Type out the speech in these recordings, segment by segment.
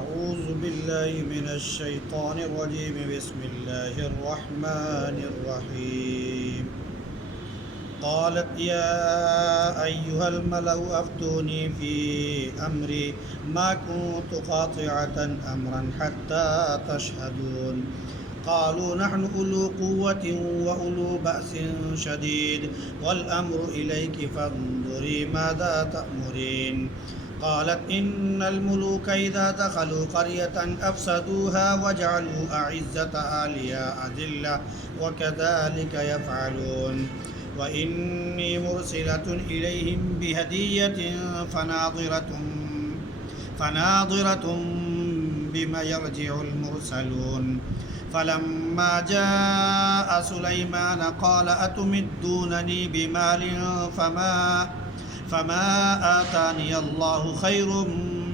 أعوذ بالله من الشيطان الرجيم بسم الله الرحمن الرحيم قالت يا أيها الملأ أفتوني في أمري ما كنت قاطعة أمرا حتى تشهدون قالوا نحن أولو قوة وأولو بأس شديد والأمر إليك فانظري ماذا تأمرين قالت إن الملوك إذا دخلوا قرية أفسدوها وجعلوا أعزة أهلها أذلة وكذلك يفعلون وإني مرسلة إليهم بهدية فناظرة بما يرجع المرسلون فلما جاء سليمان قال أتمدونني بمال فما آتاني الله خير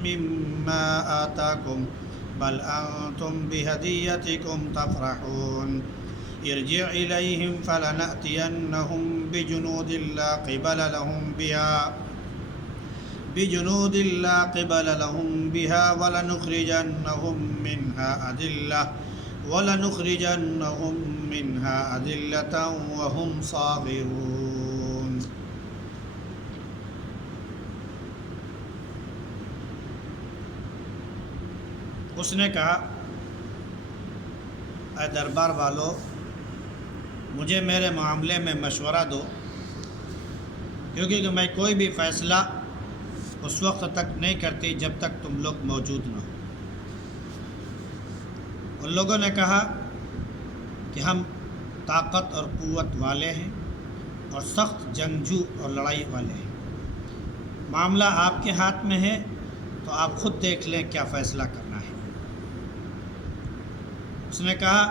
مما آتاكم بل أنتم بهديتكم تفرحون ارجع إليهم فلنأتينهم بجنود لا قبل لهم بها ولنخرجنهم منها أذلة وهم صاغرون. اس نے کہا اے دربار والو مجھے میرے معاملے میں مشورہ دو کیونکہ میں کوئی بھی فیصلہ اس وقت تک نہیں کرتی جب تک تم لوگ موجود نہ ہو. ان لوگوں نے کہا کہ ہم طاقت اور قوت والے ہیں اور سخت جنگجو اور لڑائی والے ہیں. معاملہ آپ کے ہاتھ میں ہے تو آپ خود دیکھ لیں کیا فیصلہ کرنا ہے. اس نے کہا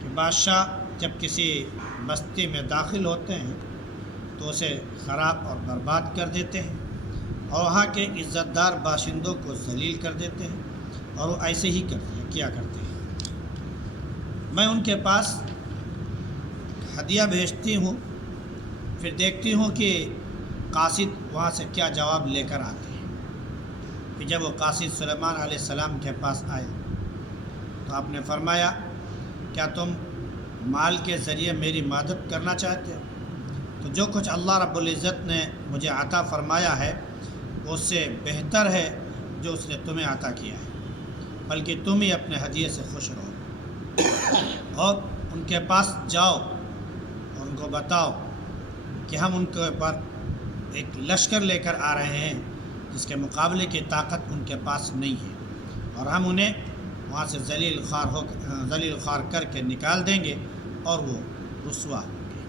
کہ بادشاہ جب کسی بستی میں داخل ہوتے ہیں تو اسے خراب اور برباد کر دیتے ہیں اور وہاں کے عزت دار باشندوں کو ذلیل کر دیتے ہیں اور وہ ایسے ہی کیا کرتے ہیں. میں ان کے پاس ہدیہ بھیجتی ہوں پھر دیکھتی ہوں کہ قاصد وہاں سے کیا جواب لے کر آتے ہیں. کہ جب وہ قاصد سلیمان علیہ السلام کے پاس آئے تو آپ نے فرمایا کیا تم مال کے ذریعے میری مدد کرنا چاہتے ہو؟ تو جو کچھ اللہ رب العزت نے مجھے عطا فرمایا ہے وہ اس سے بہتر ہے جو اس نے تمہیں عطا کیا ہے، بلکہ تم ہی اپنے ہدیے سے خوش رہو. اور ان کے پاس جاؤ اور ان کو بتاؤ کہ ہم ان کے اوپر ایک لشکر لے کر آ رہے ہیں جس کے مقابلے کی طاقت ان کے پاس نہیں ہے اور ہم انہیں وہاں سے ذلیل خوار کر کے نکال دیں گے اور وہ رسوا ہوں گے.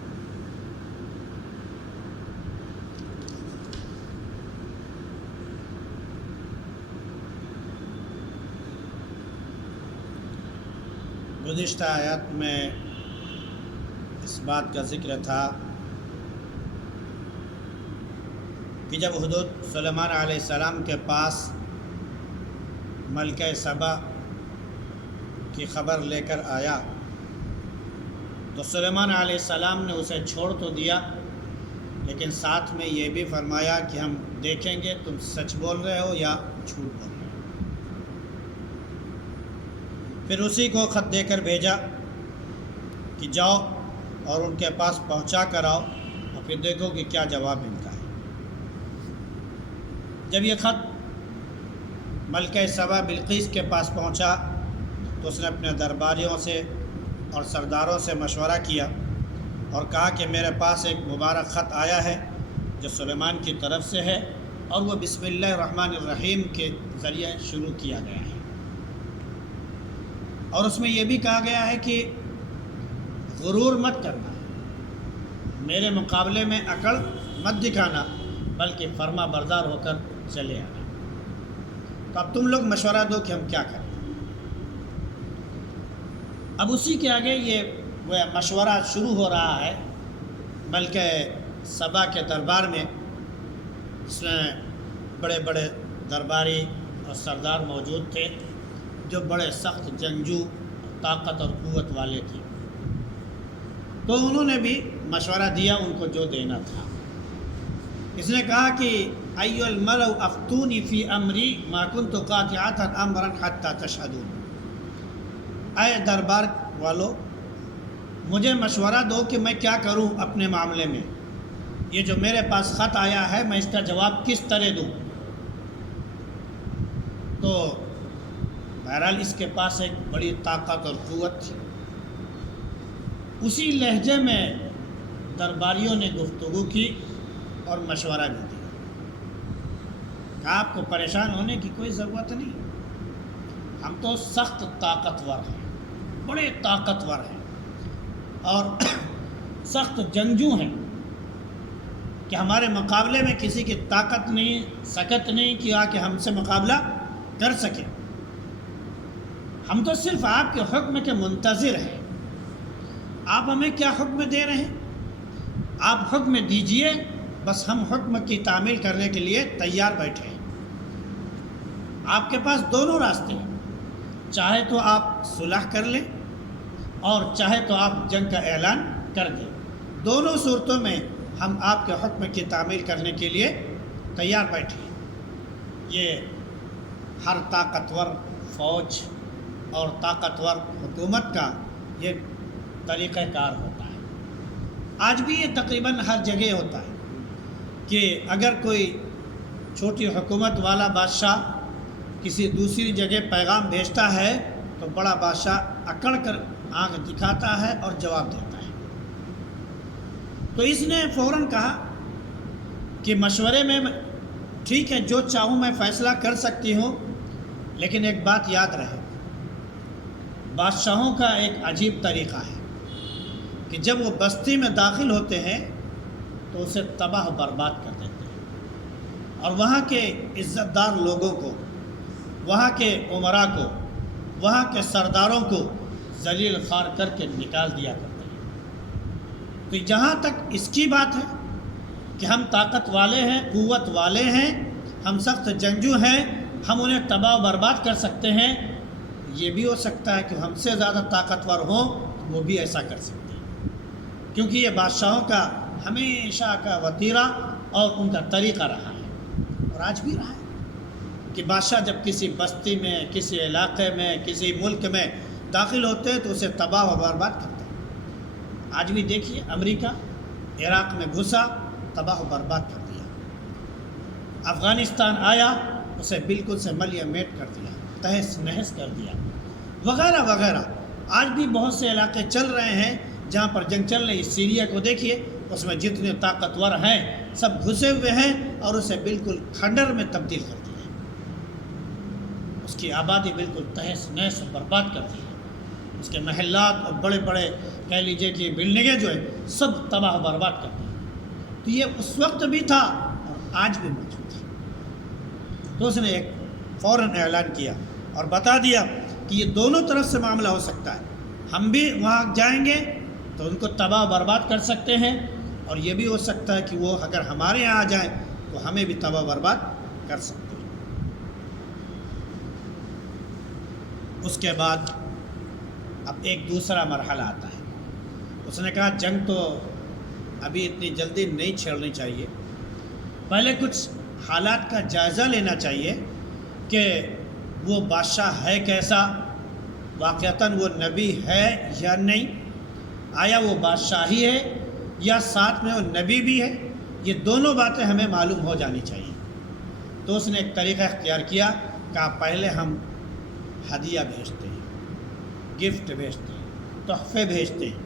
گزشتہ آیات میں اس بات کا ذکر تھا کہ جب حضرت سلیمان علیہ السلام کے پاس ملکہ سبا کی خبر لے کر آیا تو سلیمان علیہ السلام نے اسے چھوڑ تو دیا لیکن ساتھ میں یہ بھی فرمایا کہ ہم دیکھیں گے تم سچ بول رہے ہو یا جھوٹ بول رہے ہو. پھر اسی کو خط دے کر بھیجا کہ جاؤ اور ان کے پاس پہنچا کر آؤ اور پھر دیکھو کہ کیا جواب ملتا ہے. جب یہ خط ملکہ سبا بلقیس کے پاس پہنچا تو اس نے اپنے درباریوں سے اور سرداروں سے مشورہ کیا اور کہا کہ میرے پاس ایک مبارک خط آیا ہے جو سلیمان کی طرف سے ہے اور وہ بسم اللہ الرحمن الرحیم کے ذریعے شروع کیا گیا ہے اور اس میں یہ بھی کہا گیا ہے کہ غرور مت کرنا، میرے مقابلے میں عقل مت دکھانا بلکہ فرما بردار ہو کر چلے آنا. تو اب تم لوگ مشورہ دو کہ ہم کیا کریں. اب اسی کے آگے یہ وہ مشورہ شروع ہو رہا ہے بلکہ سبا کے دربار میں. اس میں بڑے بڑے درباری اور سردار موجود تھے جو بڑے سخت جنگجو طاقت اور قوت والے تھے. تو انہوں نے بھی مشورہ دیا ان کو جو دینا تھا. اس نے کہا کہ ای الملأ افتونی فی امری ما کنت قاطعۃ امرا حتی تشہدون، اے دربار والو مجھے مشورہ دو کہ میں کیا کروں اپنے معاملے میں، یہ جو میرے پاس خط آیا ہے میں اس کا جواب کس طرح دوں۔ تو بہرحال اس کے پاس ایک بڑی طاقت اور قوت تھی۔ اسی لہجے میں درباریوں نے گفتگو کی اور مشورہ بھی دیا کہ آپ کو پریشان ہونے کی کوئی ضرورت نہیں، ہم تو سخت طاقتور ہیں، بڑے طاقتور ہیں اور سخت جنگجو ہیں کہ ہمارے مقابلے میں کسی کی طاقت نہیں، سکت نہیں کہ آ کے ہم سے مقابلہ کر سکے، ہم تو صرف آپ کے حکم کے منتظر ہیں، آپ ہمیں کیا حکم دے رہے ہیں آپ حکم دیجئے، بس ہم حکم کی تعمیل کرنے کے لیے تیار بیٹھے ہیں۔ آپ کے پاس دونوں راستے ہیں، چاہے تو آپ صلح کر لیں اور چاہے تو آپ جنگ کا اعلان کر دیں، دونوں صورتوں میں ہم آپ کے حکم کی تعمیل کرنے کے لیے تیار بیٹھے ہیں۔ یہ ہر طاقتور فوج اور طاقتور حکومت کا یہ طریقہ کار ہوتا ہے، آج بھی یہ تقریباً ہر جگہ ہوتا ہے کہ اگر کوئی چھوٹی حکومت والا بادشاہ کسی دوسری جگہ پیغام بھیجتا ہے تو بڑا بادشاہ اکڑ کر آنکھ دکھاتا ہے اور جواب دیتا ہے۔ تو اس نے فوراً کہا کہ مشورے میں ٹھیک ہے، جو چاہوں میں فیصلہ کر سکتی ہوں، لیکن ایک بات یاد رہے، بادشاہوں کا ایک عجیب طریقہ ہے کہ جب وہ بستی میں داخل ہوتے ہیں تو اسے تباہ و برباد کر دیتے ہیں اور وہاں کے عزت دار لوگوں کو، وہاں کے امراء کو، وہاں کے سرداروں کو ذلیل خوار کر کے نکال دیا کرتے ہیں۔ تو جہاں تک اس کی بات ہے کہ ہم طاقت والے ہیں، قوت والے ہیں، ہم سخت جنگجو ہیں، ہم انہیں تباہ و برباد کر سکتے ہیں، یہ بھی ہو سکتا ہے کہ ہم سے زیادہ طاقتور ہوں وہ بھی ایسا کر سکتے ہیں، کیونکہ یہ بادشاہوں کا ہمیشہ کا وتیرہ اور ان کا طریقہ رہا ہے اور آج بھی رہا ہے کہ بادشاہ جب کسی بستی میں، کسی علاقے میں، کسی ملک میں داخل ہوتے ہیں تو اسے تباہ و برباد کرتے ہیں۔ آج بھی دیکھیے امریکہ عراق میں گھسا، تباہ و برباد کر دیا، افغانستان آیا اسے بالکل سے ملیہ میٹ کر دیا، تہس نہس کر دیا، وغیرہ وغیرہ۔ آج بھی بہت سے علاقے چل رہے ہیں جہاں پر جنگ چل رہی ہے، سیریا کو دیکھیے، اس میں جتنے طاقتور ہیں سب گھسے ہوئے ہیں اور اسے بالکل کھنڈر میں تبدیل کر دیا، اس کی آبادی بالکل تہس نہس برباد کر دی، اس کے محلات اور بڑے بڑے کہہ لیجیے کہ بلڈنگیں جو ہیں سب تباہ و برباد کر دی۔ تو یہ اس وقت بھی تھا اور آج بھی موجود ہے۔ تو اس نے ایک فوراً اعلان کیا اور بتا دیا کہ یہ دونوں طرف سے معاملہ ہو سکتا ہے، ہم بھی وہاں جائیں گے تو ان کو تباہ و برباد کر سکتے ہیں، اور یہ بھی ہو سکتا ہے کہ وہ اگر ہمارے یہاں آ جائیں تو ہمیں بھی تباہ و برباد کر سکتے ہیں۔ اس کے بعد اب ایک دوسرا مرحلہ آتا ہے، اس نے کہا جنگ تو ابھی اتنی جلدی نہیں چھیڑنی چاہیے، پہلے کچھ حالات کا جائزہ لینا چاہیے کہ وہ بادشاہ ہے کیسا، واقعتاً وہ نبی ہے یا نہیں، آیا وہ بادشاہ ہی ہے یا ساتھ میں وہ نبی بھی ہے، یہ دونوں باتیں ہمیں معلوم ہو جانی چاہیے۔ تو اس نے ایک طریقہ اختیار کیا کہ پہلے ہم ہدیہ بھیجتے ہیں، گفٹ بھیجتے ہیں، تحفے بھیجتے ہیں،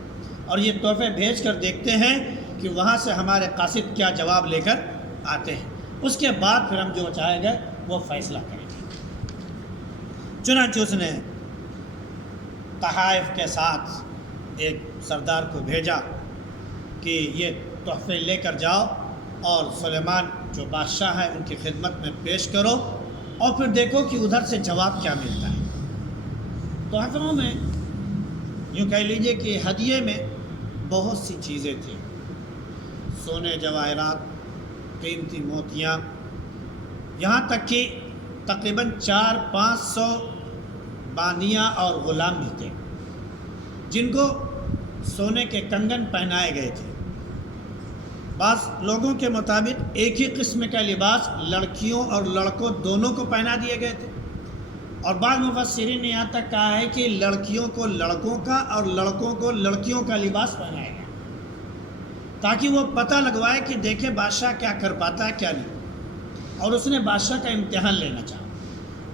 اور یہ تحفے بھیج کر دیکھتے ہیں کہ وہاں سے ہمارے قاصد کیا جواب لے کر آتے ہیں، اس کے بعد پھر ہم جو چاہے گا وہ فیصلہ کریں گے۔ چنانچہ اس نے تحائف کے ساتھ ایک سردار کو بھیجا کہ یہ تحفے لے کر جاؤ اور سلیمان جو بادشاہ ہیں ان کی خدمت میں پیش کرو، اور پھر دیکھو کہ ادھر سے جواب کیا ملتا ہے۔ تحفوں میں یوں کہہ لیجیے کہ ہدیے میں بہت سی چیزیں تھیں، سونے، جواہرات، قیمتی موتیاں، یہاں تک کہ تقریباً 400-500 باندیاں اور غلام بھی تھے جن کو سونے کے کنگن پہنائے گئے تھے۔ بعض لوگوں کے مطابق ایک ہی قسم کا لباس لڑکیوں اور لڑکوں دونوں کو پہنا دیے گئے تھے، اور بعض مفسرین نے یہاں تک کہا ہے کہ لڑکیوں کو لڑکوں کا اور لڑکوں کو لڑکیوں کا لباس پہنایا گیا، تاکہ وہ پتہ لگوائے کہ دیکھے بادشاہ کیا کر پاتا ہے کیا نہیں، اور اس نے بادشاہ کا امتحان لینا چاہا،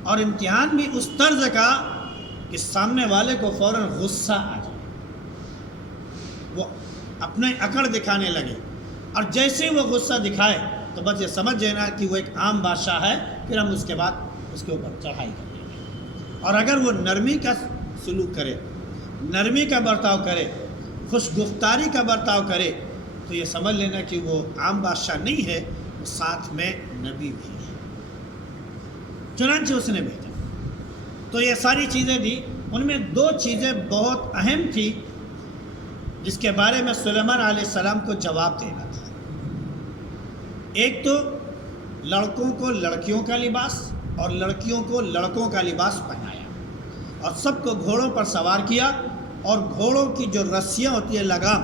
اور امتحان بھی اس طرز کا کہ سامنے والے کو فوراً غصہ آ جائے، وہ اپنے اکڑ دکھانے لگے، اور جیسے ہی وہ غصہ دکھائے تو بس یہ سمجھ لینا کہ وہ ایک عام بادشاہ ہے، پھر ہم اس کے بعد اس کے اوپر چڑھائی کریں گے۔ اور اگر وہ نرمی کا سلوک کرے، نرمی کا برتاؤ کرے، خوش گفتاری کا برتاؤ کرے، تو یہ سمجھ لینا کہ وہ عام بادشاہ نہیں ہے، وہ ساتھ میں نبی بھی ہے۔ چنانچہ اس نے بھیجا، تو یہ ساری چیزیں دی۔ ان میں دو چیزیں بہت اہم تھی جس کے بارے میں سلیمان علیہ السلام کو جواب دینا تھا۔ ایک تو لڑکوں کو لڑکیوں کا لباس اور لڑکیوں کو لڑکوں کا لباس پہنایا، اور سب کو گھوڑوں پر سوار کیا، اور گھوڑوں کی جو رسیاں ہوتی ہیں لگام،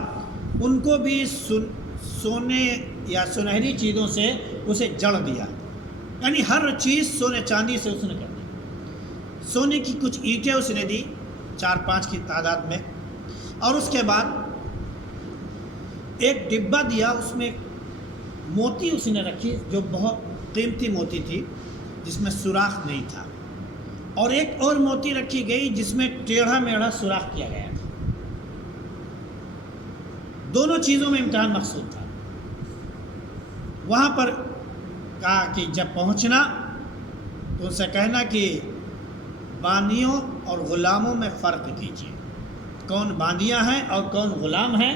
ان کو بھی سونے یا سنہری چیزوں سے اسے جڑ دیا، یعنی ہر چیز سونے چاندی سے اس نے کر دی۔ سونے کی کچھ اینٹیں اس نے دی 4-5 کی تعداد میں، اور اس کے بعد ایک ڈبہ دیا، اس میں موتی اس نے رکھی جو بہت قیمتی موتی تھی جس میں سوراخ نہیں تھا، اور ایک اور موتی رکھی گئی جس میں ٹیڑھا میڑھا سوراخ کیا گیا تھا۔ دونوں چیزوں میں امتحان مقصود تھا۔ وہاں پر کہا کہ جب پہنچنا تو ان سے کہنا کہ باندیوں اور غلاموں میں فرق کیجیے، کون باندیاں ہیں اور کون غلام ہیں،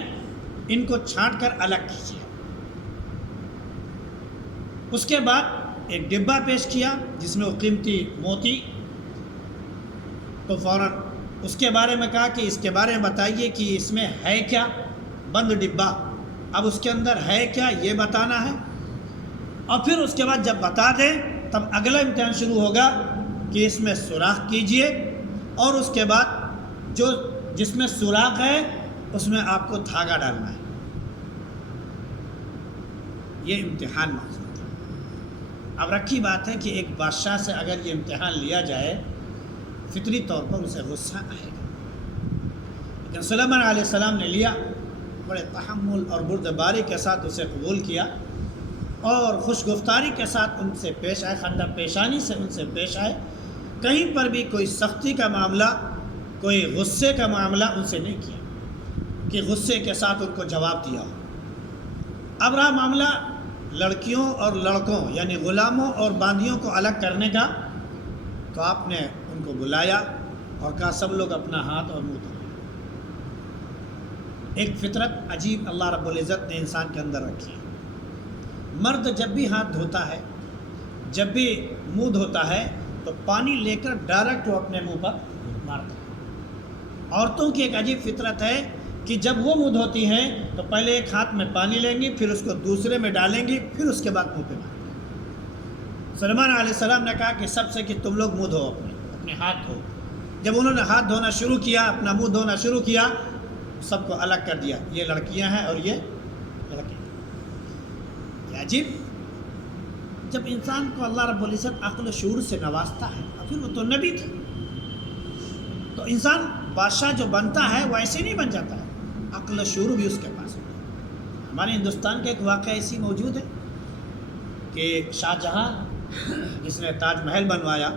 ان کو چھانٹ کر الگ کیجیے۔ اس کے بعد ایک ڈبہ پیش کیا جس میں وہ قیمتی موتی، تو فوراً اس کے بارے میں کہا کہ اس کے بارے میں بتائیے کہ اس میں ہے کیا، بند ڈبہ، اب اس کے اندر ہے کیا یہ بتانا ہے، اور پھر اس کے بعد جب بتا دیں تب اگلا امتحان شروع ہوگا کہ اس میں سوراخ کیجئے، اور اس کے بعد جس میں سوراخ ہے اس میں آپ کو دھاگا ڈالنا ہے۔ یہ امتحان مقصود ہے۔ اب رکھی بات ہے کہ ایک بادشاہ سے اگر یہ امتحان لیا جائے فطری طور پر اسے غصہ آئے گا، لیکن سلیمان علیہ السلام نے لیا، بڑے تحمل اور بردباری کے ساتھ اسے قبول کیا، اور خوش گفتاری کے ساتھ ان سے پیش آئے، خندہ پیشانی سے ان سے پیش آئے، کہیں پر بھی کوئی سختی کا معاملہ، کوئی غصے کا معاملہ ان سے نہیں کیا کہ غصے کے ساتھ ان کو جواب دیا ہو۔ اب رہا معاملہ لڑکیوں اور لڑکوں یعنی غلاموں اور باندیوں کو الگ کرنے کا، تو آپ نے ان کو بلایا اور کہا سب لوگ اپنا ہاتھ اور منہ دھوئیں۔ ایک فطرت عجیب اللہ رب العزت نے انسان کے اندر رکھی ہے۔ مرد جب بھی ہاتھ دھوتا ہے، جب بھی منہ دھوتا ہے، تو پانی لے کر ڈائریکٹ وہ اپنے منہ پر مارتا ہے۔ عورتوں کی ایک عجیب فطرت ہے کہ جب وہ منہ دھوتی ہیں تو پہلے ایک ہاتھ میں پانی لیں گی، پھر اس کو دوسرے میں ڈالیں گی، پھر اس کے بعد منہ پہ ماریں گی۔ سلیمان علیہ السلام نے کہا کہ سب سے کہ تم لوگ منہ دھو، اپنے ہاتھ دھو۔ جب انہوں نے ہاتھ دھونا شروع کیا، اپنا منہ دھونا شروع کیا، سب کو الگ کر دیا، یہ لڑکیاں ہیں اور یہ لڑکے۔ یہ عجیب، جب انسان کو اللہ رب العزت عقل و شعور سے نوازتا ہے، اور پھر وہ تو نبی تھے، تو انسان بادشاہ جو بنتا ہے وہ ایسے نہیں بن جاتا ہے، عقل و شعور بھی اس کے پاس ہے۔ ہمارے ہندوستان کا ایک واقعہ ایسی موجود ہے کہ شاہ جہاں جس نے تاج محل بنوایا،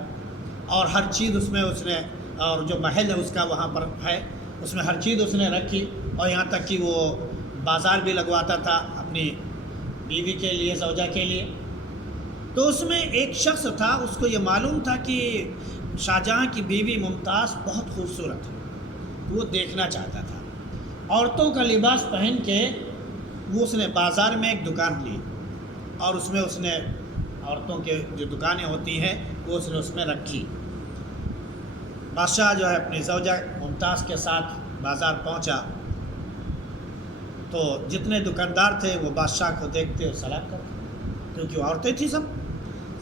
اور ہر چیز اس میں اس نے، اور جو محل ہے اس کا وہاں پر ہے، اس میں ہر چیز اس نے رکھی، اور یہاں تک کہ وہ بازار بھی لگواتا تھا اپنی بیوی کے لیے، زوجہ کے لیے۔ تو اس میں ایک شخص تھا، اس کو یہ معلوم تھا کہ شاہ جہاں کی بیوی ممتاز بہت خوبصورت ہے، وہ دیکھنا چاہتا تھا۔ عورتوں کا لباس پہن کے وہ اس نے بازار میں ایک دکان لی، اور اس میں اس نے عورتوں کے جو دکانیں ہوتی ہیں وہ اس نے اس میں رکھی۔ بادشاہ جو ہے اپنی زوجہ ممتاز کے ساتھ بازار پہنچا، تو جتنے دکاندار تھے وہ بادشاہ کو دیکھتے اور سلام کرتے، کیونکہ وہ عورتیں تھیں، سب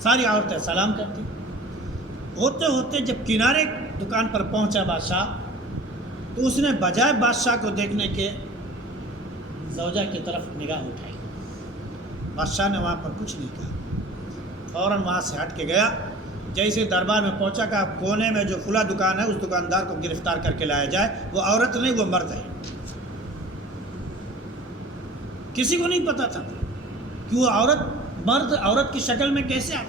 ساری عورتیں سلام کرتی۔ ہوتے ہوتے جب کنارے دکان پر پہنچا بادشاہ، تو اس نے بجائے بادشاہ کو دیکھنے کے زوجہ کی طرف نگاہ اٹھائی، بادشاہ نے وہاں پر کچھ نہیں کہا، فوراً وہاں سے ہٹ کے گیا۔ جیسے دربار میں پہنچا کہ کونے میں جو کھلا دکان ہے اس دکاندار کو گرفتار کر کے لایا جائے، وہ عورت نہیں وہ مرد ہے۔ کسی کو نہیں پتا تھا کہ وہ مرد عورت کی شکل میں کیسے آئی،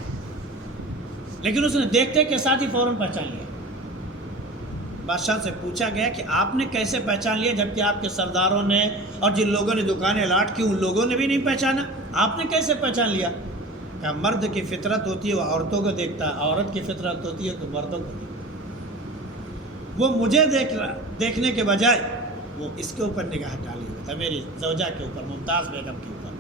لیکن اس نے دیکھتے کے ساتھ ہی فوراً پہچان لیا۔ بادشاہ سے پوچھا گیا کہ آپ نے کیسے پہچان لیا، جبکہ آپ کے سرداروں نے اور جن لوگوں نے دکانیں لاٹ کی ان لوگوں نے بھی نہیں پہچانا، آپ نے کیسے پہچان لیا؟ کہ مرد کی فطرت ہوتی ہے وہ عورتوں کو دیکھتا ہے، عورت کی فطرت ہوتی ہے تو مردوں کو دیکھتا ہے۔ وہ مجھے دیکھنے کے بجائے وہ اس کے اوپر نگاہ ڈالی ہوئی تھا، میری زوجہ کے اوپر، ممتاز بیگم کے اوپر۔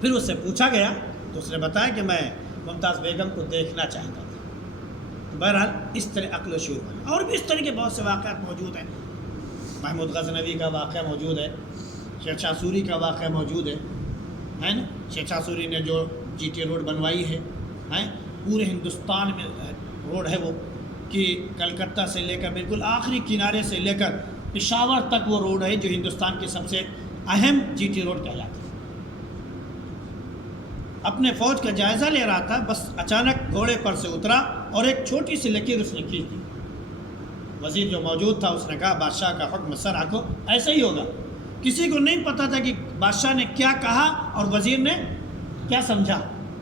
پھر اس سے پوچھا گیا تو اس نے بتایا کہ میں ممتاز بیگم کو دیکھنا چاہتا تھا۔ بہرحال اس طرح عقل و شعور بنا۔ اور بھی اس طرح کے بہت سے واقعات موجود ہیں۔ محمود غزنوی کا واقعہ موجود ہے، شیرشاہ سوری کا واقعہ موجود ہے نا؟ شیرشاہ سوری نے جو جی ٹی روڈ بنوائی ہے، پورے ہندوستان میں روڈ ہے وہ، کہ کلکتہ سے لے کر بالکل آخری کنارے سے لے کر پشاور تک وہ روڈ ہے جو ہندوستان کی سب سے اہم جی ٹی روڈ کہلاتی ہے۔ اپنے فوج کا جائزہ لے رہا تھا، بس اچانک گھوڑے پر سے اترا اور ایک چھوٹی سی لکیر اس نے کھینچ دی۔ وزیر جو موجود تھا اس نے کہا بادشاہ کا حکم سر آنکھو ایسا ہی ہوگا۔ کسی کو نہیں پتا تھا کہ بادشاہ نے کیا کہا اور وزیر نے کیا سمجھا،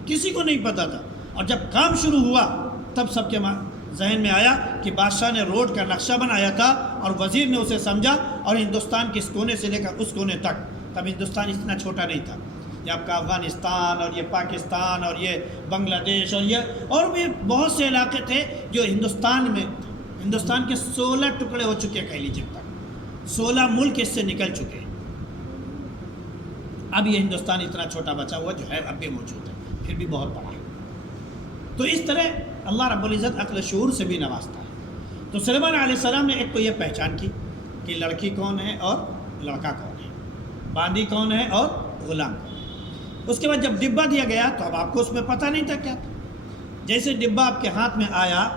کسی کو نہیں پتا تھا۔ اور جب کام شروع ہوا تب سب کے ذہن میں آیا کہ بادشاہ نے روڈ کا نقشہ بنایا تھا اور وزیر نے اسے سمجھا، اور ہندوستان کے اس کونے سے لے کر اس کونے تک، تب ہندوستان اتنا چھوٹا نہیں تھا، یہ آپ کا افغانستان اور یہ پاکستان اور یہ بنگلہ دیش اور بھی بہت سے علاقے تھے جو ہندوستان کے 16 ٹکڑے ہو چکے کہہ لیجیے، تک 16 ملک اس سے نکل چکے۔ اب یہ ہندوستان اتنا چھوٹا بچا ہوا جو ہے اب بھی موجود ہے، پھر بھی بہت بڑا ہے۔ تو اس طرح اللہ رب العزت عقل شعور سے بھی نوازتا ہے۔ تو سلیمان علیہ السلام نے ایک تو یہ پہچان کی کہ لڑکی کون ہے اور لڑکا کون ہے، باندی کون ہے اور غلام کون ہے۔ اس کے بعد جب ڈبہ دیا گیا تو اب آپ کو اس میں پتہ نہیں تھا کیا تھا۔ جیسے ڈبہ آپ کے ہاتھ میں آیا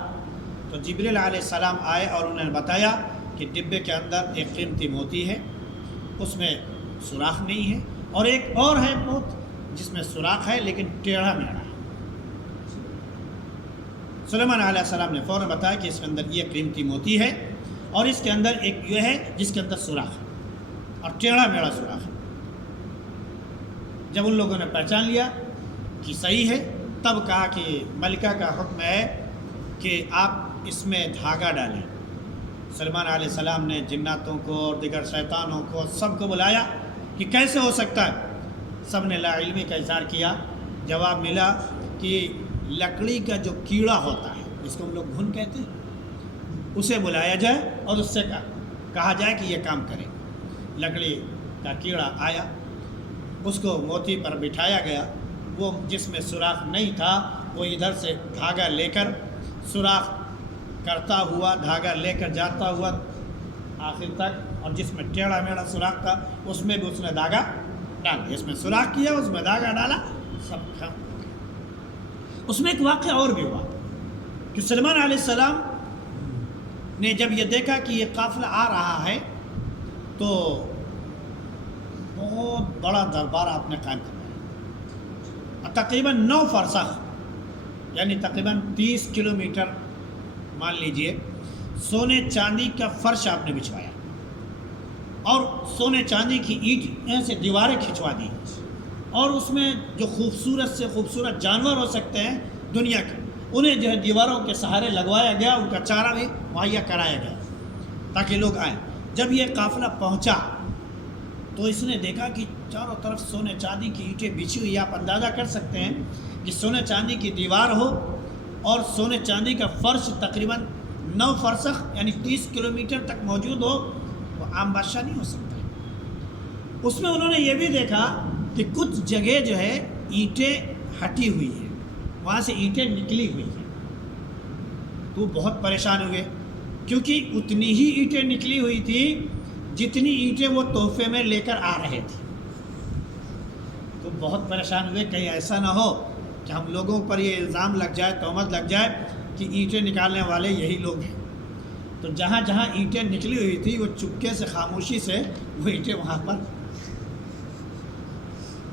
تو جبریل علیہ السلام آئے اور انہوں نے بتایا کہ ڈبے کے اندر ایک قیمتی موتی ہے، اس میں سوراخ نہیں ہے، اور ایک اور ہے موت جس میں سوراخ ہے لیکن ٹیڑھا میڑھا ہے۔ سلیمان علیہ السلام نے فوراً بتایا کہ اس کے اندر یہ قیمتی موتی ہے اور اس کے اندر ایک یہ ہے جس کے اندر سوراخ ہے اور ٹیڑھا میڑھا سوراخ ہے۔ جب ان لوگوں نے پہچان لیا کہ صحیح ہے تب کہا کہ ملکہ کا حکم ہے کہ آپ اس میں دھاگا ڈالیں۔ سلیمان علیہ السلام نے جناتوں کو اور دیگر شیطانوں کو سب کو بلایا کہ کیسے ہو سکتا ہے، سب نے لا علمی کا اظہار کیا۔ جواب ملا کہ لکڑی کا جو کیڑا ہوتا ہے جس کو ہم لوگ گھن کہتے ہیں اسے بلایا جائے اور اس سے کہا جائے کہ یہ کام کرے۔ لکڑی کا کیڑا آیا، اس کو موتی پر بٹھایا گیا، وہ جس میں سوراخ نہیں تھا وہ ادھر سے دھاگا لے کر سوراخ کرتا ہوا دھاگا لے کر جاتا ہوا آخر تک، اور جس میں ٹیڑھا میڑھا سوراخ تھا اس میں بھی اس نے دھاگا ڈال دیا، اس میں سوراخ کیا اس میں دھاگا ڈالا، سب کھا۔ اس میں ایک واقعہ اور بھی ہوا کہ سلیمان علیہ السلام نے جب یہ دیکھا کہ یہ قافلہ آ رہا ہے تو بہت بڑا دربار آپ نے قائم کروایا، تقریباً 9 فرسخ یعنی تقریباً 30 کلومیٹر مان لیجئے سونے چاندی کا فرش آپ نے بچھوایا اور سونے چاندی کی اینٹ سے دیواریں کھنچوا دی، اور اس میں جو خوبصورت سے خوبصورت جانور ہو سکتے ہیں دنیا کے انہیں جو ہے دیواروں کے سہارے لگوایا گیا، ان کا چارہ بھی مہیا کرایا گیا تاکہ لوگ آئیں۔ جب یہ قافلہ پہنچا تو اس نے دیکھا کہ چاروں طرف سونے چاندی کی اینٹیں بچھی ہوئی، آپ اندازہ کر سکتے ہیں کہ سونے چاندی کی دیوار ہو اور سونے چاندی کا فرش تقریباً 9 فرسخ یعنی 30 کلومیٹر تک موجود ہو، وہ عام بادشاہ نہیں ہو سکتا۔ اس میں انہوں نے یہ بھی دیکھا کہ کچھ جگہ جو ہے اینٹیں ہٹی ہوئی ہیں، وہاں سے اینٹیں نکلی ہوئی ہیں، تو بہت پریشان ہوئے کیونکہ اتنی ہی اینٹیں نکلی ہوئی تھی جتنی اینٹیں وہ تحفے میں لے کر آ رہے تھے۔ تو بہت پریشان ہوئے کہیں ایسا نہ ہو کہ ہم لوگوں پر یہ الزام لگ جائے، تہمت لگ جائے کہ اینٹیں نکالنے والے یہی لوگ ہیں۔ تو جہاں جہاں اینٹیں نکلی ہوئی تھی وہ چپکے سے خاموشی سے وہ اینٹیں وہاں پر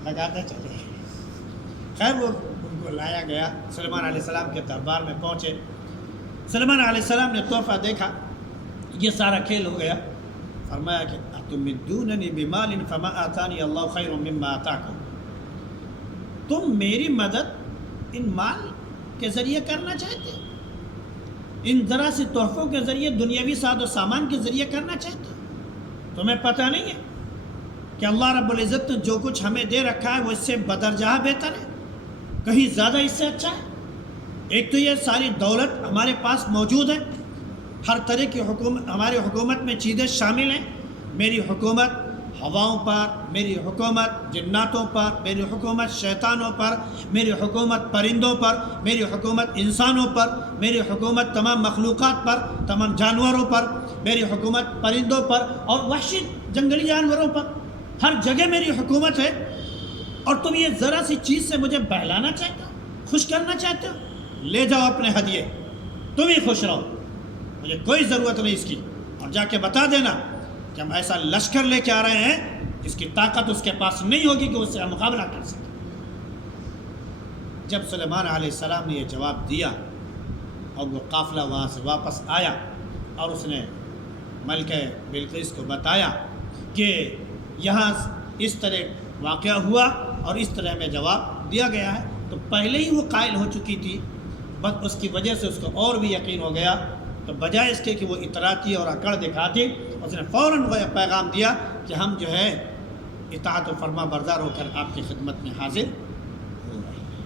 لگاتے چلے گئے۔ خیر وہ ان کو لایا گیا، سلیمان علیہ السلام کے دربار میں پہنچے، سلیمان علیہ السلام نے تحفہ دیکھا، یہ سارا کھیل ہو گیا، فرمایا کہ اتمدوننی بمال فما آتانی اللہ خیر مما آتاکم، تم میری مدد ان مال کے ذریعے کرنا چاہتے ہو، ان ذرا سے تحفوں کے ذریعے، دنیاوی ساز و سامان کے ذریعے کرنا چاہتے ہو؟ تمہیں پتہ نہیں ہے کہ اللہ رب العزت نے جو کچھ ہمیں دے رکھا ہے وہ اس سے بدرجہ بہتر ہے، کہیں زیادہ اس سے اچھا ہے۔ ایک تو یہ ساری دولت ہمارے پاس موجود ہے، ہر طرح کی حکومت، ہماری حکومت میں چیزیں شامل ہیں، میری حکومت ہواؤں پر، میری حکومت جناتوں پر، میری حکومت شیطانوں پر، میری حکومت پرندوں پر، میری حکومت انسانوں پر، میری حکومت تمام مخلوقات پر، تمام جانوروں پر، میری حکومت پرندوں پر اور وحشی جنگلی جانوروں پر، ہر جگہ میری حکومت ہے، اور تم یہ ذرا سی چیز سے مجھے بہلانا چاہتے ہو، خوش کرنا چاہتے ہو؟ لے جاؤ اپنے ہدیے، تم ہی خوش رہو، مجھے کوئی ضرورت نہیں اس کی، اور جا کے بتا دینا کہ ہم ایسا لشکر لے کے آ رہے ہیں جس کی طاقت اس کے پاس نہیں ہوگی کہ اس سے مقابلہ کر سکے۔ جب سلیمان علیہ السلام نے یہ جواب دیا اور وہ قافلہ وہاں سے واپس آیا اور اس نے ملکہ بلقیس کو بتایا کہ یہاں اس طرح واقعہ ہوا اور اس طرح میں جواب دیا گیا ہے، تو پہلے ہی وہ قائل ہو چکی تھی، بس اس کی وجہ سے اس کو اور بھی یقین ہو گیا، تو بجائے اس کے کہ وہ اطراتی اور اکڑ دکھاتی، اس نے فوراً وہ پیغام دیا کہ ہم جو ہے اطاعت و فرما بردار ہو کر آپ کی خدمت میں حاضر ہو رہے ہیں۔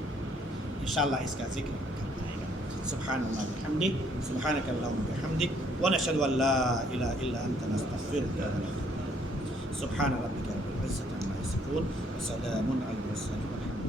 انشاءاللہ اس کا ذکر کرنا ہے گا۔ سبحان اللہ بحمدک، سبحانک اللہم بحمدک، ونشہد ان لا الہ الا انت نستغفرک ونتوب الیک۔ سبحان ربک رب العزۃ عما یصفون وسلام علی المرسلین۔